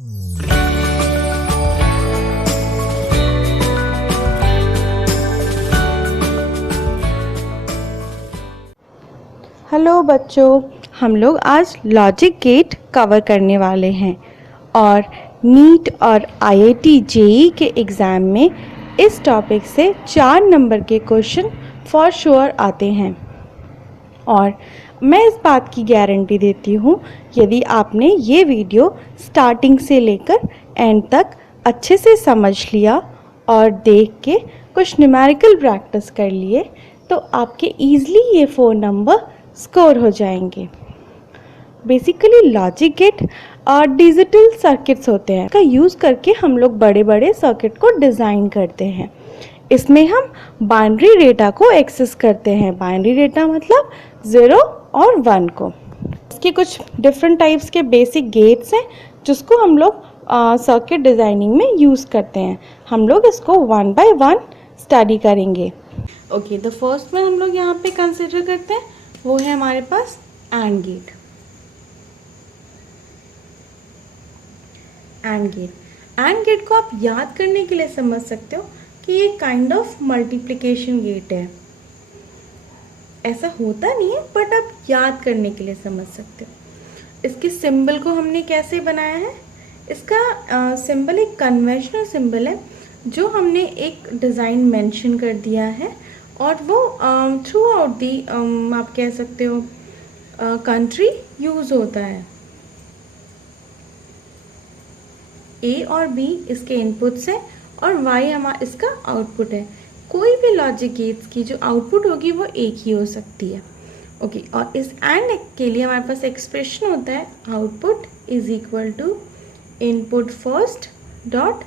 Hello बच्चों, हम लोग आज लॉजिक गेट कवर करने वाले हैं और नीट और आईआईटी जेईई के एग्ज़ाम में इस टॉपिक से 4 नंबर के क्वेश्चन फॉर श्योर आते हैं। और मैं इस बात की गारंटी देती हूँ, यदि आपने ये वीडियो स्टार्टिंग से लेकर एंड तक अच्छे से समझ लिया और देख के कुछ न्यूमेरिकल प्रैक्टिस कर लिए तो आपके ईज़िली ये 4 नंबर स्कोर हो जाएंगे। बेसिकली लॉजिक गेट और डिजिटल सर्किट्स होते हैं, इसका यूज़ करके हम लोग बड़े बड़े सर्किट को डिज़ाइन करते हैं। इसमें हम बाइनरी डेटा को एक्सेस करते हैं। बाइनरी डेटा मतलब 0 और 1 को। इसके कुछ डिफरेंट टाइप्स के बेसिक गेट्स हैं जिसको हम लोग सर्किट डिज़ाइनिंग में यूज़ करते हैं। हम लोग इसको 1 बाय 1 स्टडी करेंगे। ओके, द फर्स्ट में हम लोग यहाँ पे कंसिडर करते हैं, वो है हमारे पास एंड गेट। एंड गेट को आप याद करने के लिए समझ सकते हो कि ये काइंड ऑफ मल्टीप्लिकेशन गेट है। ऐसा होता नहीं है, बट आप याद करने के लिए समझ सकते हो। इसके सिंबल को हमने कैसे बनाया है? इसका सिंबल एक कन्वेंशनल सिंबल है जो हमने एक डिज़ाइन मेंशन कर दिया है और वो थ्रू आउट दी आप कह सकते हो कंट्री यूज़ होता है। ए और बी इसके इनपुट्स हैं और वाई हमारा इसका आउटपुट है। कोई भी लॉजिक गेट्स की जो आउटपुट होगी वो एक ही हो सकती है। ओके, और इस एंड के लिए हमारे पास एक्सप्रेशन होता है output is equal to input first dot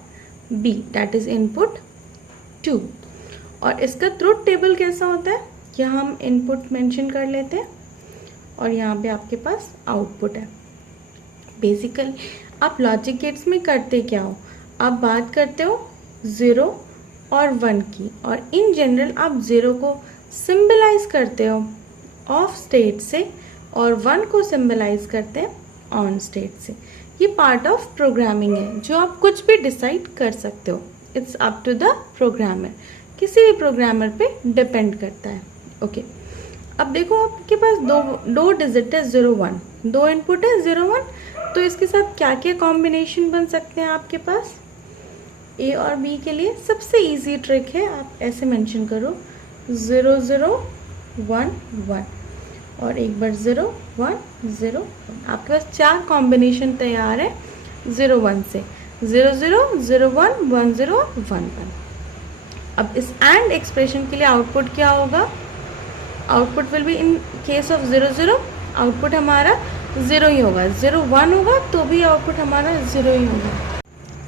B, that is input 2। और इसका ट्रुथ टेबल कैसा होता है? यहाँ हम इनपुट मेंशन कर लेते हैं और यहाँ पे आपके पास आउटपुट है। बेसिकली आप लॉजिक गेट्स में करते क्या हो? आप बात करते हो 0 और 1 की, और इन जनरल आप 0 को सिंबलाइज करते हो ऑफ स्टेट से और 1 को सिंबलाइज करते हैं ऑन स्टेट से। ये पार्ट ऑफ प्रोग्रामिंग है जो आप कुछ भी डिसाइड कर सकते हो। It's up to the programmer, किसी भी प्रोग्रामर पे डिपेंड करता है। ओके, अब देखो आपके पास दो डिजिट है 0 1, 2 इनपुट है 0 1, तो इसके साथ क्या क्या कॉम्बिनेशन बन सकते हैं आपके पास? ए और बी के लिए सबसे इजी ट्रिक है, आप ऐसे मेंशन करो 0 0 1 1 और एक बार 0 1 0 1। आपके पास 4 कॉम्बिनेशन तैयार है 0 1 से, 0 0 0 1 1 0 1 1। अब इस एंड एक्सप्रेशन के लिए आउटपुट क्या होगा? Output will be in case of 0 0 output हमारा 0 ही होगा। 0 1 होगा तो भी आउटपुट हमारा 0 ही होगा।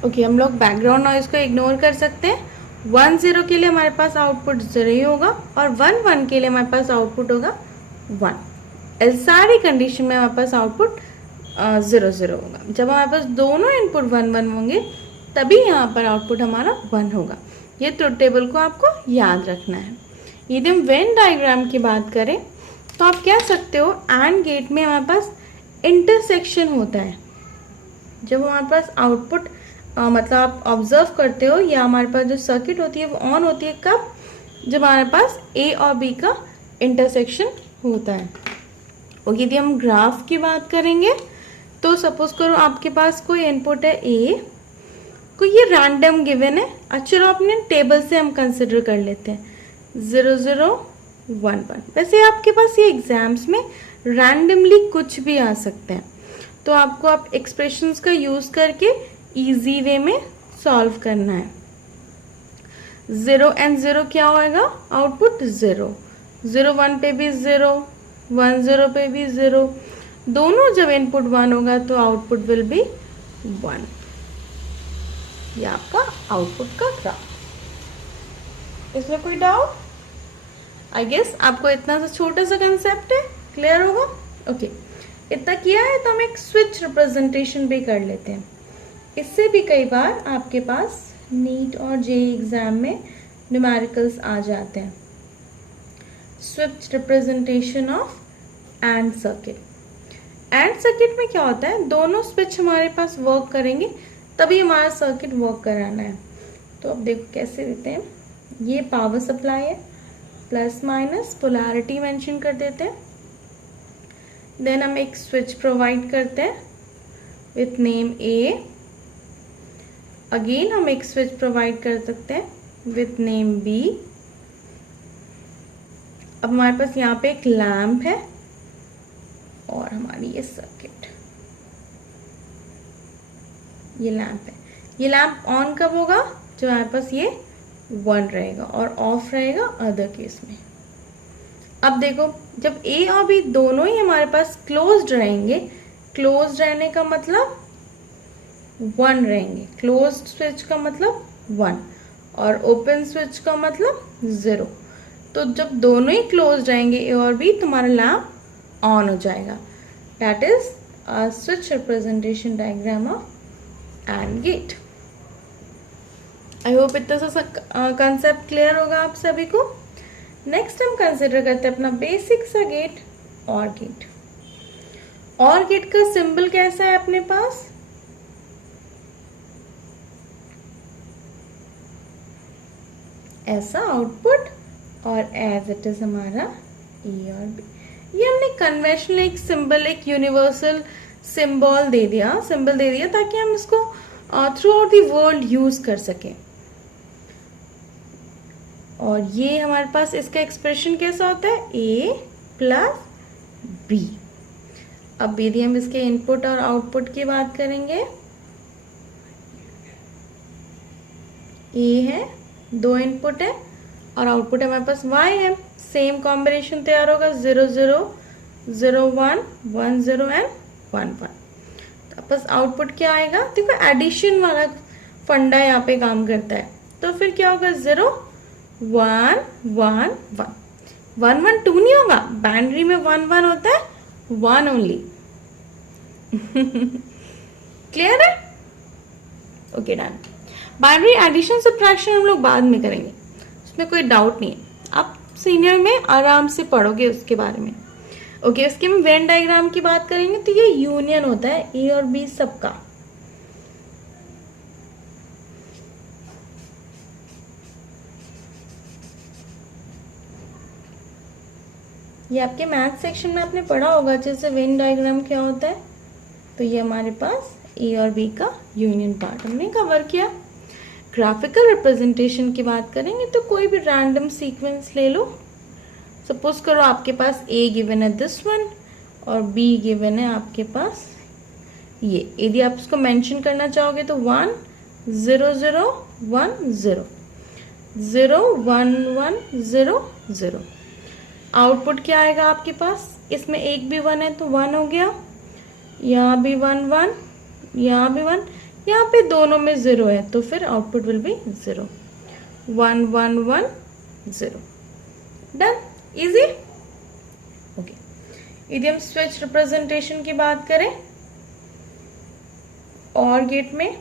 ओके, हम लोग बैकग्राउंड नॉइज को इग्नोर कर सकते हैं। 1 0 के लिए हमारे पास आउटपुट 0 ही होगा और 1 1 के लिए हमारे पास आउटपुट होगा 1। इस सारी कंडीशन में हमारे पास आउटपुट 0 0 होगा। जब हमारे पास दोनों इनपुट 1 1 होंगे तभी यहाँ पर आउटपुट हमारा 1 होगा। ये ट्रुथ टेबल को आपको याद रखना है। यदि हम वेन डायग्राम की बात करें तो आप कह सकते हो एंड गेट में हमारे पास इंटरसेक्शन होता है। जब हमारे पास आउटपुट मतलब आप ऑब्जर्व करते हो या हमारे पास जो सर्किट होती है वो ऑन होती है कब? जब हमारे पास ए और बी का इंटरसेक्शन होता है। और यदि हम ग्राफ की बात करेंगे तो सपोज करो आपके पास कोई इनपुट है ए, कोई ये रैंडम गिवन है। चलो अपने टेबल से हम कंसिडर कर लेते हैं 0 0 1 1। वैसे आपके पास ये एग्जाम्स में रैंडमली कुछ भी आ सकता है, तो आपको आप एक्सप्रेशंस का यूज़ करके इजी वे में सॉल्व करना है। 0 एंड 0 क्या होएगा? आउटपुट 0। 0 1 पे भी 0, 1 0 पे भी 0। दोनों जब इनपुट 1 होगा तो आउटपुट विल बी 1। ये आपका आउटपुट का ग्राफ। इसमें कोई डाउट? आई गेस आपको इतना सा छोटा सा कंसेप्ट है, क्लियर होगा? ओके, इतना किया है तो हम एक स्विच रिप्रेजेंटेशन भी कर लेते हैं। इससे भी कई बार आपके पास नीट और जेईई एग्जाम में न्यूमेरिकल्स आ जाते हैं। Switch representation of and circuit. And circuit में क्या होता है, दोनों स्विच हमारे पास वर्क करेंगे तभी हमारा सर्किट वर्क कराना है। तो अब देखो कैसे देते हैं, ये पावर सप्लाई है, प्लस माइनस पोलैरिटी मेंशन कर देते हैं। देन हम एक स्विच प्रोवाइड करते हैं विथ नेम ए। अगेन हम एक स्विच प्रोवाइड कर सकते हैं विथ नेम बी। अब हमारे पास यहाँ पे एक लैम्प है और हमारी ये सर्किट, ये लैम्प है। ये लैम्प ऑन कब होगा, जो हमारे पास ये 1 रहेगा, और ऑफ रहेगा अदर केस में। अब देखो जब ए और बी दोनों ही हमारे पास क्लोज्ड रहेंगे, क्लोज्ड रहने का मतलब 1 रहेंगे, क्लोज्ड स्विच का मतलब 1 और ओपन स्विच का मतलब 0। तो जब दोनों ही क्लोज रहेंगे ए और बी, तुम्हारा लैम्प ऑन हो जाएगा। That is a switch representation diagram of and gate. I hope इतना सा कंसेप्ट क्लियर होगा आप सभी को। नेक्स्ट हम कंसिडर करते हैं अपना बेसिक सा गेट, और गेट। और गेट का सिंबल कैसा है अपने पास, ऐसा आउटपुट और एज इट इज हमारा ए और बी। ये हमने कन्वेंशनल एक सिंबल, एक यूनिवर्सल सिंबल दे दिया ताकि हम इसको through out the world use कर सकें। और ये हमारे पास इसका एक्सप्रेशन कैसा होता है, ए प्लस बी। अब यदि हम इसके इनपुट और आउटपुट की बात करेंगे, ए है, 2 इनपुट है और आउटपुट हमारे पास y है। सेम कॉम्बिनेशन तैयार होगा 0 0 0 1 1 0 एंड 1 1। तो बस आउटपुट क्या आएगा, देखो एडिशन वाला फंडा यहाँ पे काम करता है। तो फिर क्या होगा, 0 1 1 1 1 1 2 नहीं होगा, बाइनरी में 1 1 होता है, 1 ओनली। क्लियर है? Okay done. Binary addition subtraction हम लोग बाद में करेंगे, उसमें कोई डाउट नहीं है, आप सीनियर में आराम से पढ़ोगे उसके बारे में। ओके, उसके में वेन डायग्राम की बात करेंगे तो ये यूनियन होता है ए और बी सबका। ये आपके मैथ सेक्शन में आपने पढ़ा होगा जैसे वेन डायग्राम क्या होता है। तो ये हमारे पास ए और बी का यूनियन पार्ट हमने कवर किया। ग्राफिकल रिप्रेजेंटेशन की बात करेंगे तो कोई भी रैंडम सीक्वेंस ले लो। सपोज करो आपके पास ए गिवन है दिस वन और बी गिवन है आपके पास ये। यदि आप इसको मेंशन करना चाहोगे तो 1 0 0 1 0 0 1 1 0 0। आउटपुट क्या आएगा आपके पास, इसमें एक भी 1 है तो 1 हो गया, यहाँ भी 1 1, यहाँ भी 1, यहाँ पे दोनों में 0 है तो फिर output will be 0 1 1 1 0। Done, easy. Okay, यदि हम स्विच रिप्रेजेंटेशन की बात करें और गेट में,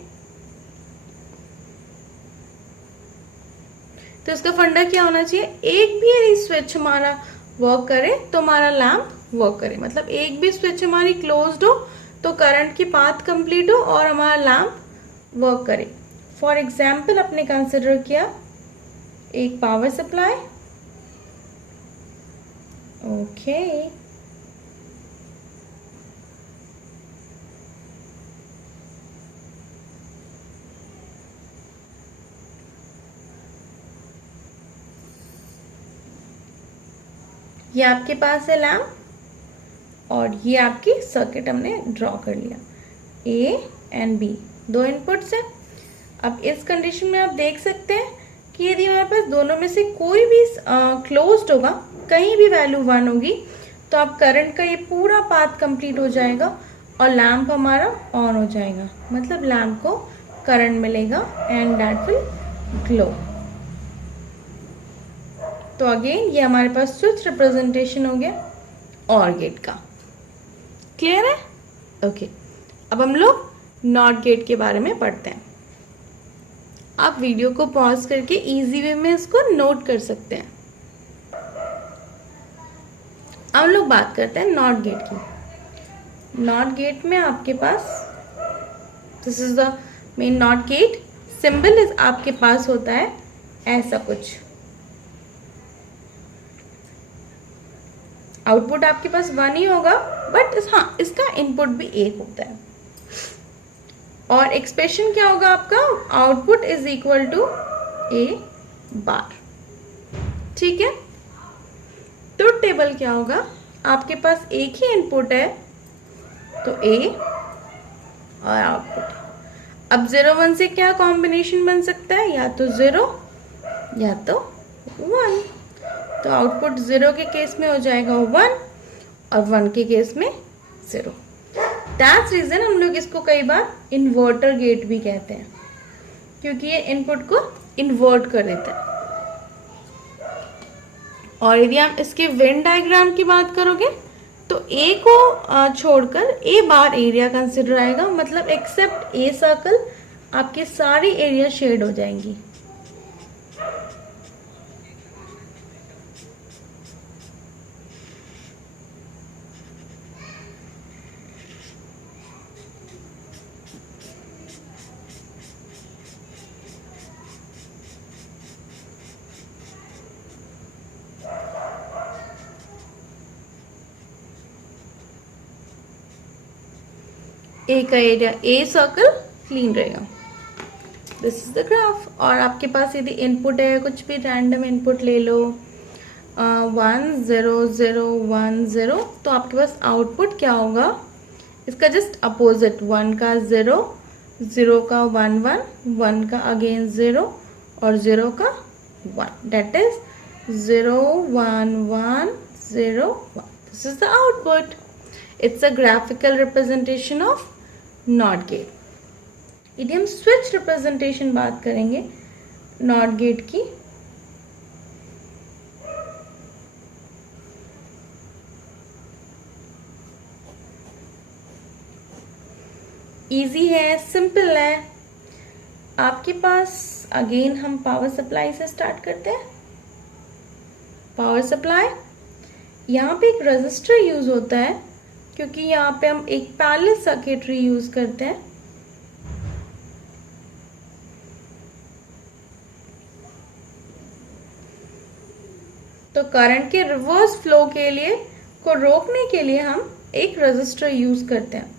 तो इसका फंडा क्या होना चाहिए, एक भी यदि स्विच हमारा वर्क करे तो हमारा लैम्प वर्क करे। मतलब एक भी स्विच हमारी क्लोज्ड हो तो करंट की पाथ कंप्लीट हो और हमारा लैम्प वर्क करे। फॉर एग्जाम्पल अपने कंसिडर किया एक पावर सप्लाई, ओके, ये आपके पास है लैम्प और ये आपकी सर्किट हमने ड्रॉ कर लिया। ए एंड बी 2 इनपुट्स है। अब इस कंडीशन में आप देख सकते हैं कि यदि हमारे पास दोनों में से कोई भी क्लोज्ड होगा, कहीं भी वैल्यू 1 होगी तो आप करंट का ये पूरा पाथ कंप्लीट हो जाएगा और लैम्प हमारा ऑन हो जाएगा। मतलब लैम्प को करंट मिलेगा एंड दैट विल ग्लो। तो अगेन ये हमारे पास स्विच रिप्रेजेंटेशन हो गया और गेट का। क्लियर है? ओके, अब हम लोग नॉट गेट के बारे में पढ़ते हैं। आप वीडियो को पॉज करके इजी वे में इसको नोट कर सकते हैं। अब हम लोग बात करते हैं नॉट गेट की। नॉट गेट में आपके पास this is the main not gate symbol is आपके पास होता है ऐसा कुछ। आउटपुट आपके पास 1 ही होगा, बट हाँ इसका इनपुट भी 1 होता है। और एक्सप्रेशन क्या होगा आपका, आउटपुट इज इक्वल टू ए बार। ठीक है, ट्रुथ टेबल क्या होगा, आपके पास एक ही इनपुट है तो ए और आउटपुट। अब 0 1 से क्या कॉम्बिनेशन बन सकता है, या तो 0 या तो 1। तो आउटपुट 0 के केस में हो जाएगा 1 और 1 के केस में 0। दैट्स रीजन हम लोग इसको कई बार इन्वर्टर गेट भी कहते हैं, क्योंकि ये इनपुट को इन्वर्ट कर देता है। और यदि आप इसके वेन डायग्राम की बात करोगे तो ए को छोड़कर ए बार एरिया कंसिडर आएगा, मतलब एक्सेप्ट ए सर्कल आपके सारी एरिया शेड हो जाएंगी। ए का एरिया ए सर्कल क्लीन रहेगा। This is the graph. और आपके पास यदि इनपुट है, कुछ भी रैंडम इनपुट ले लो 1 0 0 1 0, तो आपके पास आउटपुट क्या होगा, इसका जस्ट अपोजिट। 1 का 0, 0 का 1 1, 1 का अगेन 0 और 0 का 1, that is 0 1 1 0 1। This is the output. It's a graphical representation of not gate. यदि हम स्विच रिप्रेजेंटेशन बात करेंगे नॉट गेट की, इजी है, सिंपल है। आपके पास अगेन हम पावर सप्लाई से स्टार्ट करते हैं। पावर सप्लाई, यहाँ पे एक रजिस्टर यूज होता है, क्योंकि यहाँ पे हम एक पैरेलल सर्किटरी यूज करते हैं। तो करंट के रिवर्स फ्लो के लिए को रोकने के लिए हम एक रजिस्टर यूज करते हैं।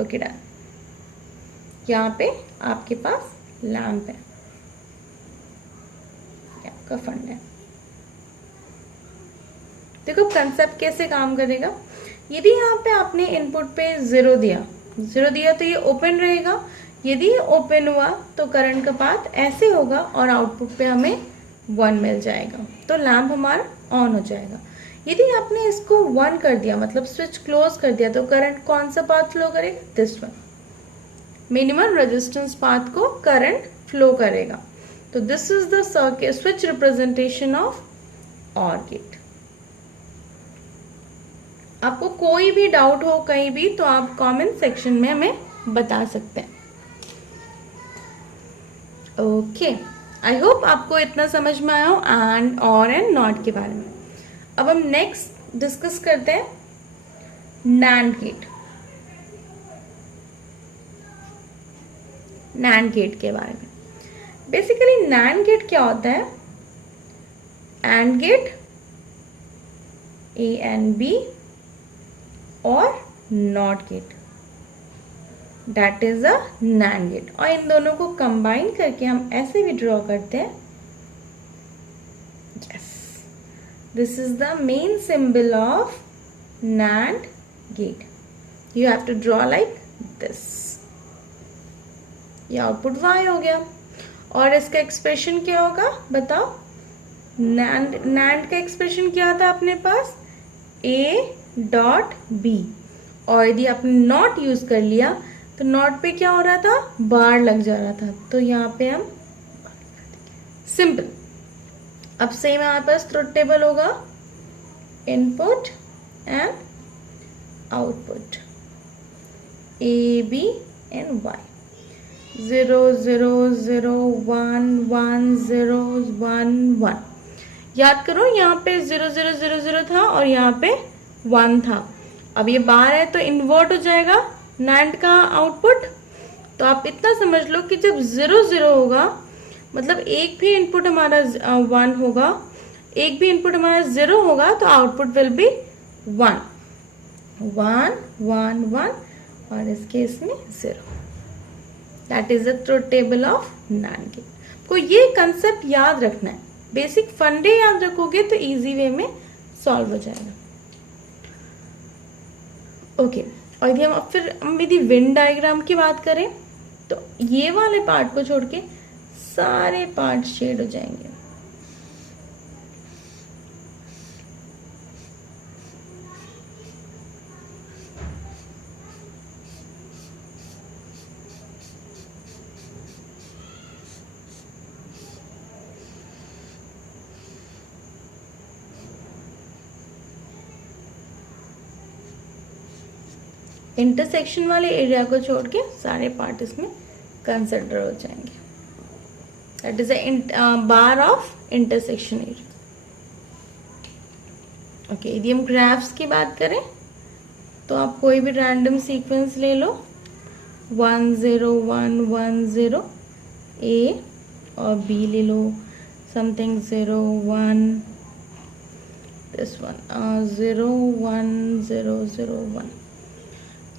Okay done. यहाँ पे आपके पास लैंप है, आपका फंड है। देखो कंसेप्ट कैसे काम करेगा। यदि यहाँ पे आपने इनपुट पे 0 दिया तो ये ओपन रहेगा। यदि ये ओपन हुआ तो करंट का पाथ ऐसे होगा और आउटपुट पे हमें 1 मिल जाएगा, तो लैंप हमारा ऑन हो जाएगा। यदि आपने इसको 1 कर दिया, मतलब स्विच क्लोज कर दिया, तो करंट कौन सा पाथ फ्लो करेगा, this one. Minimum resistance path को करंट फ्लो करेगा। तो this is the circuit switch representation of OR gate. आपको कोई भी डाउट हो कहीं भी तो आप कमेंट सेक्शन में हमें बता सकते हैं। ओके, आई होप आपको इतना समझ में आया हो एंड और एंड नॉट के बारे में। अब हम नेक्स्ट डिस्कस करते हैं NAND गेट। NAND गेट के बारे में। बेसिकली NAND गेट क्या होता है, AND gate, A and B और NOT gate, that is a NAND gate. और इन दोनों को कंबाइन करके हम ऐसे भी ड्रॉ करते हैं। Yes, this is the main symbol of NAND gate. You have to draw like this. ये आउटपुट Y हो गया। और इसका एक्सप्रेशन क्या होगा बताओ। NAND का एक्सप्रेशन क्या था अपने पास, A.B। और यदि आपने नॉट यूज कर लिया तो नॉट पे क्या हो रहा था, बार लग जा रहा था, तो यहाँ पे हम सिंपल। अब सेम हमारे पास ट्रुथ टेबल होगा, input and output A.B and Y। 0 0 0 1 1 0 1 1। याद करो यहाँ पे 0 0 0 0 था और यहाँ पे 1 था। अब ये बार है तो इन्वर्ट हो जाएगा NAND का आउटपुट। तो आप इतना समझ लो कि जब 0 0 होगा, मतलब एक भी इनपुट हमारा 1 होगा, एक भी इनपुट हमारा 0 होगा, तो आउटपुट विल बी 1 1 1 1, और इस केस में 0। That is the truth table of NAND gate. को ये कंसेप्ट याद रखना है, बेसिक फंडे याद रखोगे तो इजी वे में सॉल्व हो जाएगा। ओके, और यदि हम यदि वेन डायग्राम की बात करें तो ये वाले पार्ट को छोड़ के सारे पार्ट शेड हो जाएंगे। इंटरसेक्शन वाले एरिया को छोड़ के सारे पार्ट इसमें कंसिडर हो जाएंगे। That is a bar of intersection area. Okay, यदि हम ग्राफ्स की बात करें तो आप कोई भी रैंडम सीक्वेंस ले लो, 1 0 1 1 0 ए, और बी ले लो समथिंग 0 1, दिस वन 0 1 0 0 1।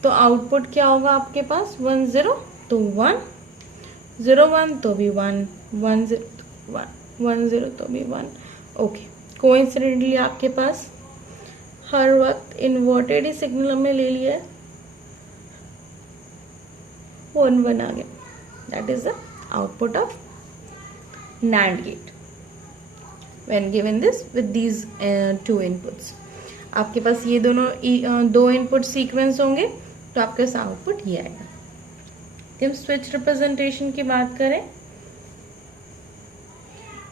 तो आउटपुट क्या होगा आपके पास? 1 0 तो 1, 0 1 तो भी 1, 1 0 तो 1, 1 0 तो भी 1। ओके, कोइंसिडेंटली आपके पास हर वक्त इन्वर्टेड ही सिग्नल हमने ले लिया है, 1 1 आ गया। That is the output of NAND get when given this with these 2 inputs. आपके पास ये दोनों 2 इनपुट सीक्वेंस होंगे तो आपके पास आउटपुट ये आएगा। हम स्विच रिप्रेजेंटेशन की बात करें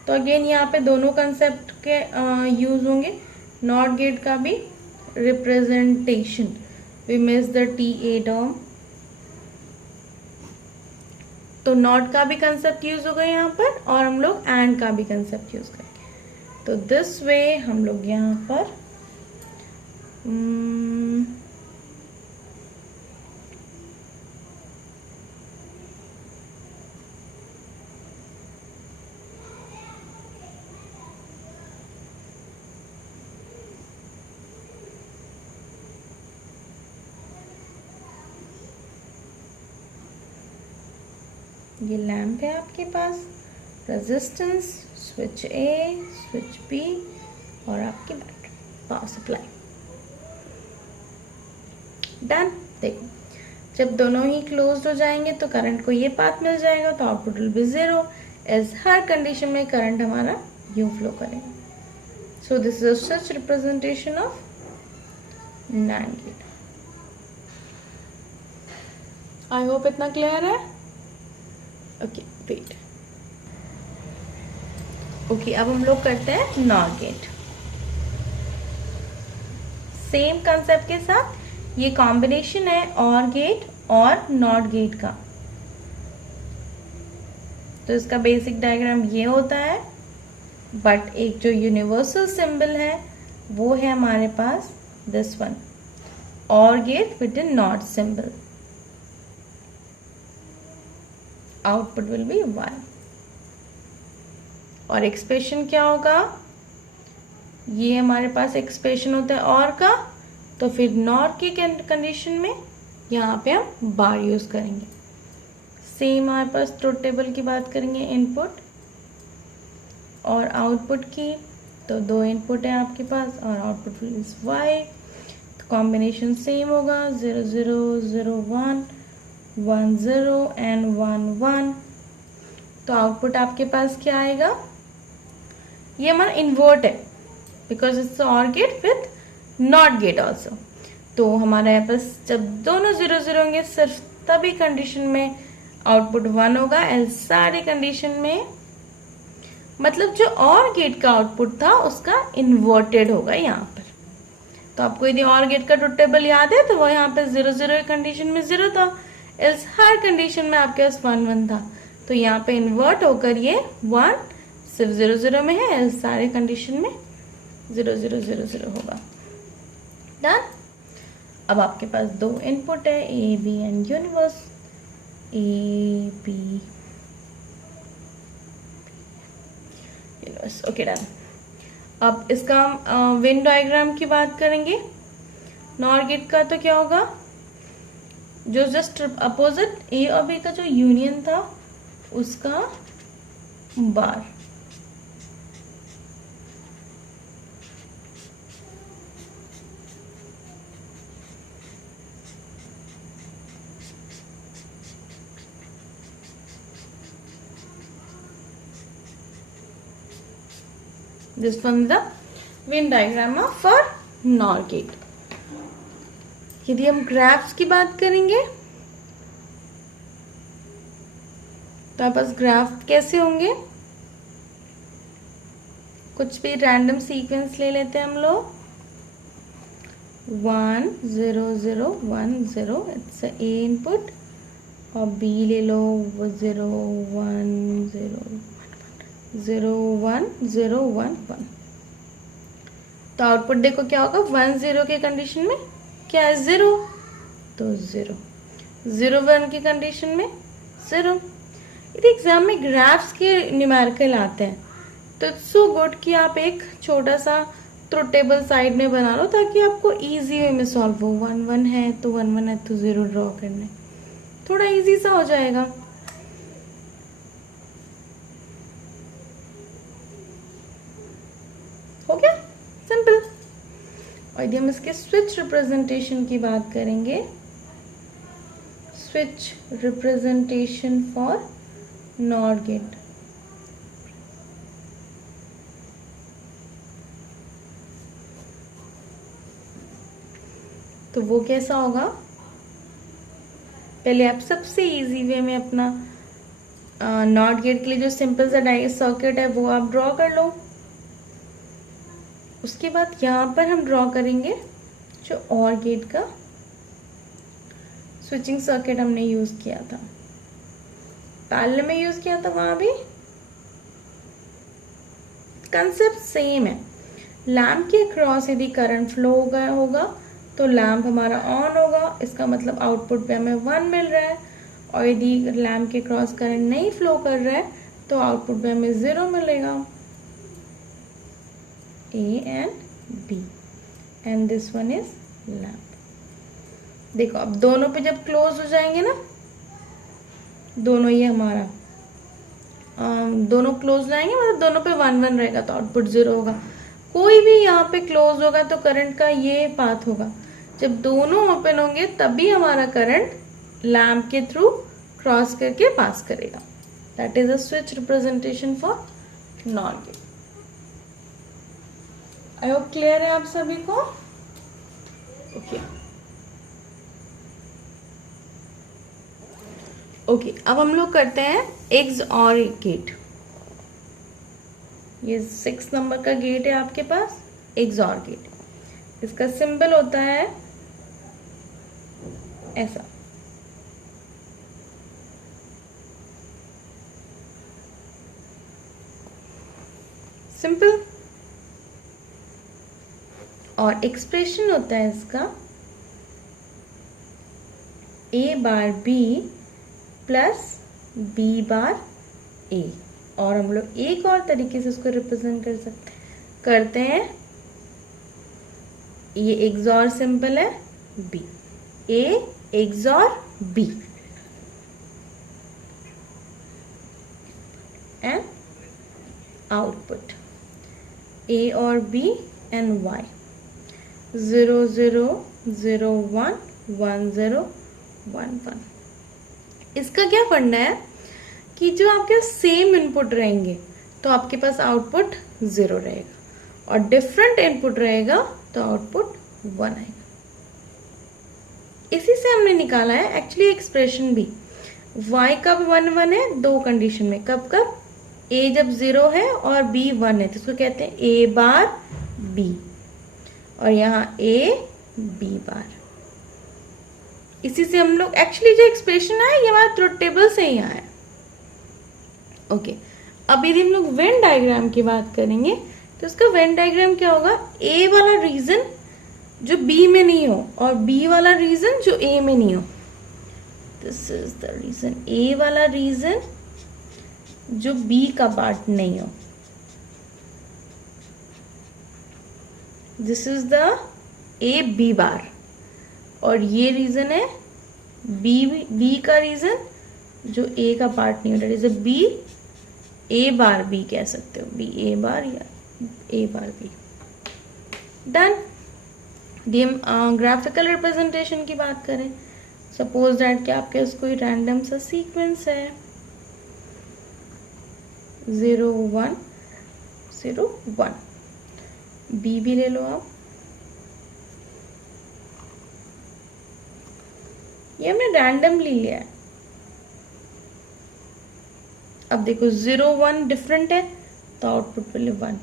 तो अगेन यहाँ पे दोनों कंसेप्ट के यूज होंगे। नॉट गेट का भी representation, we miss the TA term, तो नॉट का भी कंसेप्ट यूज होगा यहाँ पर, और हम लोग एंड का भी कंसेप्ट यूज करेंगे। तो दिस वे हम लोग यहाँ पर ये लैंप है आपके पास, resistance, switch A, switch B, और आपकी बैटरी, पावर सप्लाई। डन। देखो, जब दोनों ही क्लोज्ड हो जाएंगे तो करंट को ये पाथ मिल जाएगा, तो आउटपुट विल बी 0, एज हर कंडीशन में करंट हमारा यूं फ्लो करेगा। So this is such representation of NAND gate. I hope इतना क्लियर है। Okay, wait. ओके, अब हम लोग करते हैं NOR गेट। सेम कंसेप्ट के साथ ये कॉम्बिनेशन है OR गेट और NOT गेट का। तो इसका बेसिक डायग्राम ये होता है, बट एक जो यूनिवर्सल सिंबल है वो है हमारे पास this one, OR gate with the NOT symbol. Output will be 1। और एक्सप्रेशन क्या होगा? ये हमारे पास एक्सप्रेशन होता है OR का, तो फिर NOT की कंडीशन में यहाँ पे हम बार यूज करेंगे। सेम हमारे पास ट्रुथ टेबल की बात करेंगे, इनपुट और आउटपुट की। तो 2 इनपुट है आपके पास और आउटपुट इज Y। तो कॉम्बिनेशन सेम होगा, 0 0 0 1 1 0 एंड 1 1। तो आउटपुट आपके पास क्या आएगा? ये हमारा इन्वर्ट है because it's OR gate with NOT gate also. तो हमारे यहाँ पास जब दोनों 0 0 होंगे सिर्फ तभी कंडीशन में आउटपुट 1 होगा, एल्स सारी कंडीशन में, मतलब जो OR गेट का आउटपुट था उसका इन्वर्टेड होगा यहाँ पर। तो आपको यदि OR गेट का ट्रुथ टेबल याद है तो वो यहाँ पे 0 0 कंडीशन में 0 था, एल्स हर कंडीशन में आपके पास 1 1 था। तो यहाँ पे इन्वर्ट होकर ये 1 सिर्फ 0 0 में है, एल्स सारे कंडीशन में 0 0 0 0 होगा। डन। अब आपके पास दो इनपुट है, A B and universe, A B universe. Okay done. अब इसका वेन डायग्राम की बात करेंगे नॉर गेट का, तो क्या होगा, जो जस्ट अपोजिट ए और बी का जो यूनियन था उसका बार। This one is the Venn diagram for NOR gate. यदि हम ग्राफ्स की बात करेंगे तो आप पास ग्राफ कैसे होंगे, कुछ भी रैंडम सीक्वेंस ले लेते हैं हम लोग, 1 0 0 1 0 इट्स ए इनपुट, और बी ले लो 0 1 0 0 1 0 1 1। तो आउटपुट देखो क्या होगा, 1 0 के कंडीशन में क्या है 0, तो 0 0 1 की कंडीशन में 0। यदि एग्जाम में ग्राफ्स के न्यूमेरिकल आते हैं तो इट्स सो गुड कि आप एक छोटा सा ट्रुथ टेबल साइड में बना लो ताकि आपको इजी वे में सॉल्व हो। 1 1 है तो 1 1 है तो 0 ड्रॉ करना है, थोड़ा इजी सा हो जाएगा। हो गया सिंपल। और यदि हम इसके स्विच रिप्रेजेंटेशन की बात करेंगे, switch representation for NOR gate, तो वो कैसा होगा, पहले आप सबसे इजी वे में अपना नॉट गेट के लिए जो सिंपल सा सर्किट है वो आप ड्रॉ कर लो। उसके बाद यहाँ पर हम ड्रॉ करेंगे जो और गेट का स्विचिंग सर्किट हमने यूज किया था, पैरेलल में यूज किया था, वहां भी कंसेप्ट सेम है। लैम्प के क्रॉस यदि करंट फ्लो होगा तो लैम्प हमारा ऑन होगा, इसका मतलब आउटपुट पे हमें 1 मिल रहा है। और यदि लैम्प के क्रॉस करंट नहीं फ्लो कर रहा है तो आउटपुट पे हमें 0 मिलेगा। A and B and this one is lamp। देखो अब दोनों पे जब क्लोज हो जाएंगे ना, दोनों ये हमारा दोनों क्लोज जाएंगे, मतलब दोनों पे 1 1 रहेगा तो आउटपुट 0 होगा। कोई भी यहाँ पे क्लोज होगा तो करंट का ये पाथ होगा, जब दोनों ओपन होंगे तभी हमारा करंट लैम्प के थ्रू क्रॉस करके पास करेगा। That is a switch representation for NOR gate. I hope clear है आप सभी को। ओके ओके, अब हम लोग करते हैं एग्स और गेट। ये 6 नंबर का गेट है आपके पास, एग्स और गेट। इसका सिंबल होता है ऐसा, सिंपल। और एक्सप्रेशन होता है इसका ए bar B plus B bar ए। और हम लोग एक और तरीके से उसको रिप्रेजेंट करते हैं, ये एक्सॉर सिंबल है B, A XOR B and output A और बी एंड वाई, 0 0 0 1 1 0 1 1। इसका क्या फंडा है कि जो आपके सेम इनपुट रहेंगे तो आपके पास आउटपुट 0 रहेगा, और डिफरेंट इनपुट रहेगा तो आउटपुट 1 आएगा। इसी से हमने निकाला है एक्चुअली एक्सप्रेशन भी। y कब 1 1 है, दो कंडीशन में, कब कब, a जब 0 है और b 1 है तो इसको कहते हैं a बार b, और यहाँ a b बार। इसी से हम लोग एक्चुअली जो एक्सप्रेशन है ये हमारा ट्रुथ टेबल से ही आया है। ओके, अब यदि हम लोग वेन डायग्राम की बात करेंगे तो इसका वेन डायग्राम क्या होगा, ए वाला रीजन जो बी में नहीं हो, और बी वाला रीजन जो ए में नहीं हो. This is the region. A वाला रीजन जो बी का पार्ट नहीं हो. This is the A B bar. और ये रीजन है बी का रीजन जो ए का पार्ट नहीं हो. That is A B A bar B कह सकते हो. बी ए बार या ए बार बी. डन. दी हम ग्राफिकल रिप्रेजेंटेशन की बात करें. सपोज दैट कि आपके पास कोई रैंडम सा सीक्वेंस है 0 1 0 1. बी भी ले लो आप. ये हमने रैंडमली लिया है. अब देखो 0 1 डिफरेंट है तो आउटपुट विल बी 1.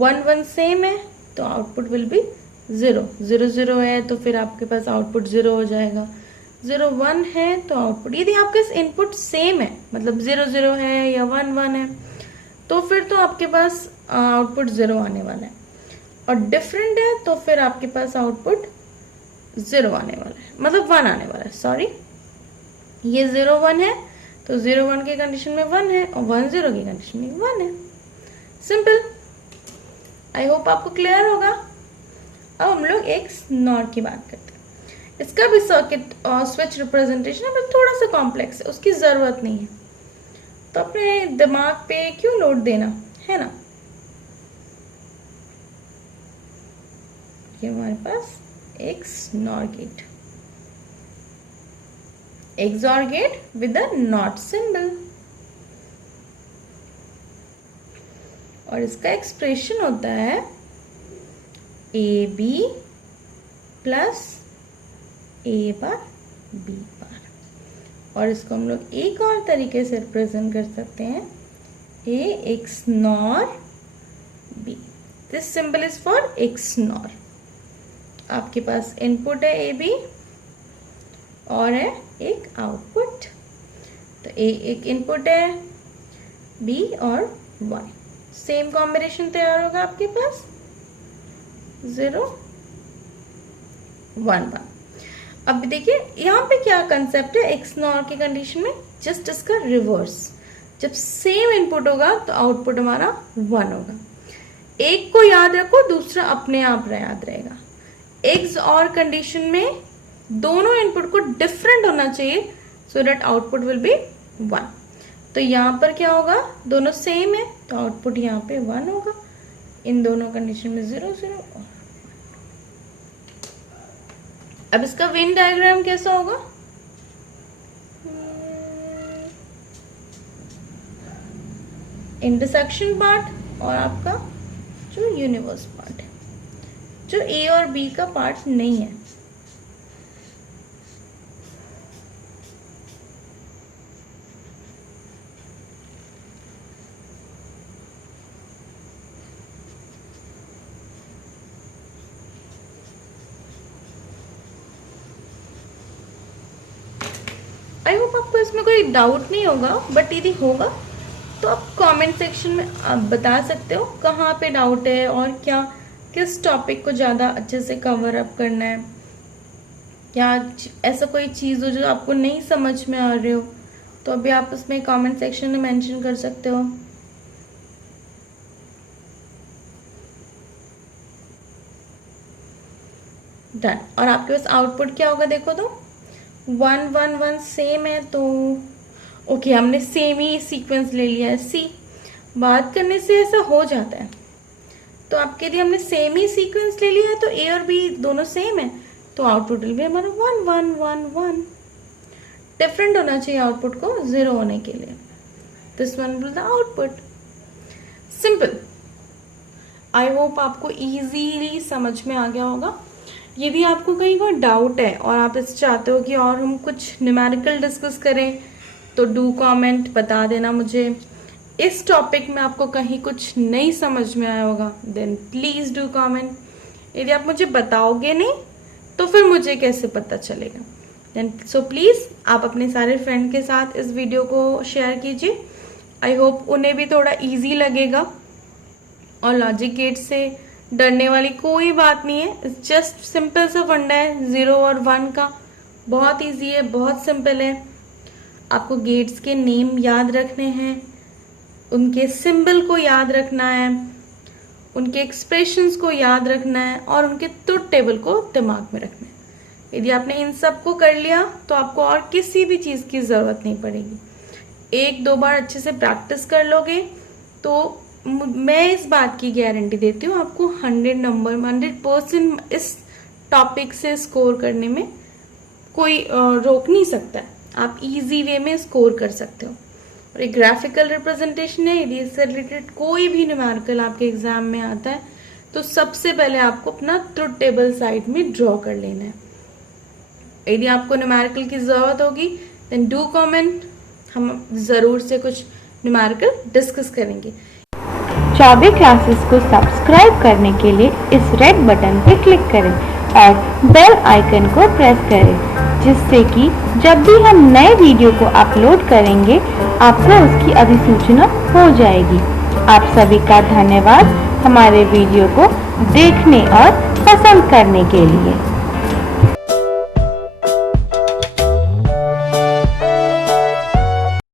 1 1 सेम है तो आउटपुट विल बी 0. 0 0 है तो फिर आपके पास आउटपुट 0 हो जाएगा. 0 1 है तो आउटपुट, यदि आपके पास इनपुट सेम है मतलब 0 0 है या 1 1 है तो फिर तो आपके पास आउटपुट 0 आने वाला है. और डिफरेंट है तो फिर आपके पास आउटपुट 0 आने वाला है, मतलब 1 आने वाला है. सॉरी, ये 0 1 है तो 0 1 की कंडीशन में 1 है और 1 0 की कंडीशन में 1 है. सिंपल. आई होप आपको क्लियर होगा. अब हम लोग एक नॉर की बात करते हैं. इसका भी सर्किट और स्विच रिप्रेजेंटेशन है, थोड़ा सा कॉम्प्लेक्स है, उसकी जरूरत नहीं है. तो अपने दिमाग पे क्यों लोड देना, है ना. ये हमारे पास एक NOR gate, XOR gate with a not symbol. और इसका एक्सप्रेशन होता है AB plus A bar B bar. और इसको हम लोग एक और तरीके से रिप्रेजेंट कर सकते हैं A XNOR B. This symbol is for XNOR. आपके पास इनपुट है AB और है एक आउटपुट. तो A एक इनपुट है, B और Y. सेम कॉम्बिनेशन तैयार होगा आपके पास 0 1 1. अब देखिए यहाँ पे क्या कंसेप्ट है XNOR की कंडीशन में, जस्ट इसका रिवर्स. जब सेम इनपुट होगा तो आउटपुट हमारा 1 होगा. एक को याद रखो, दूसरा अपने आप याद रहेगा. XOR कंडीशन में दोनों इनपुट को डिफरेंट होना चाहिए so that output will be 1. तो यहाँ पर क्या होगा, दोनों सेम है तो आउटपुट यहाँ पे 1 होगा. इन दोनों कंडीशन में 0 0. अब इसका वेन डायग्राम कैसा होगा, इंटरसेक्शन पार्ट और आपका जो यूनिवर्स पार्ट है, जो A और B का पार्ट नहीं है. आई होप आपको इसमें कोई डाउट नहीं होगा, बट यदि होगा तो आप कमेंट सेक्शन में आप बता सकते हो कहाँ पे डाउट है और क्या, किस टॉपिक को ज़्यादा अच्छे से कवर अप करना है, या ऐसा कोई चीज़ हो जो आपको नहीं समझ में आ रही हो तो अभी आप उसमें कमेंट सेक्शन में मेंशन कर सकते हो. डन. और आपके पास आउटपुट क्या होगा देखो तो 1 1 1 सेम है तो ओके, हमने सेम ही सीक्वेंस ले लिया है. सी बात करने से ऐसा हो जाता है. तो आपके लिए हमने सेम ही सीक्वेंस ले लिया है तो A और B दोनों सेम है तो आउटपुट विल बी हमारा 1 1 1 1. डिफरेंट होना चाहिए आउटपुट को 0 होने के लिए. This one will the output. Simple. I hope आपको इजीली समझ में आ गया होगा. यदि आपको कहीं कोई डाउट है और आप इस चाहते हो कि और हम कुछ न्यूमेरिकल डिस्कस करें तो डू कमेंट, बता देना मुझे. इस टॉपिक में आपको कहीं कुछ नहीं समझ में आया होगा देन प्लीज़ डू कमेंट. यदि आप मुझे बताओगे नहीं तो फिर मुझे कैसे पता चलेगा. देन सो प्लीज़ आप अपने सारे फ्रेंड के साथ इस वीडियो को शेयर कीजिए. आई होप उन्हें भी थोड़ा इजी लगेगा और लॉजिक गेट से डरने वाली कोई बात नहीं है, जस्ट सिंपल सा फंडा है 0 और 1 का। बहुत इजी है, बहुत सिंपल है। आपको गेट्स के नेम याद रखने हैं, उनके सिंबल को याद रखना है, उनके एक्सप्रेशंस को याद रखना है और उनके ट्रुथ टेबल को दिमाग में रखना है। यदि आपने इन सब को कर लिया तो आपको और किसी भी चीज़ की ज़रूरत नहीं पड़ेगी। 1-2 बार अच्छे से प्रैक्टिस कर लोगे तो मैं इस बात की गारंटी देती हूँ, आपको 100% इस टॉपिक से स्कोर करने में कोई रोक नहीं सकता है। आप इजी वे में स्कोर कर सकते हो। और एक ग्राफिकल रिप्रेजेंटेशन है, यदि इससे रिलेटेड कोई भी न्यूमेरिकल आपके एग्जाम में आता है तो सबसे पहले आपको अपना ट्रुथ टेबल साइड में ड्रॉ कर लेना है। यदि आपको न्यूमेरिकल की ज़रूरत होगी देन डू कमेंट, हम ज़रूर से कुछ न्यूमेरिकल डिस्कस करेंगे। चौबे क्लासेस को सब्सक्राइब करने के लिए इस रेड बटन पर क्लिक करें और बेल आइकन को प्रेस करें, जिससे कि जब भी हम नए वीडियो को अपलोड करेंगे आपको उसकी अधिसूचना हो जाएगी। आप सभी का धन्यवाद हमारे वीडियो को देखने और पसंद करने के लिए।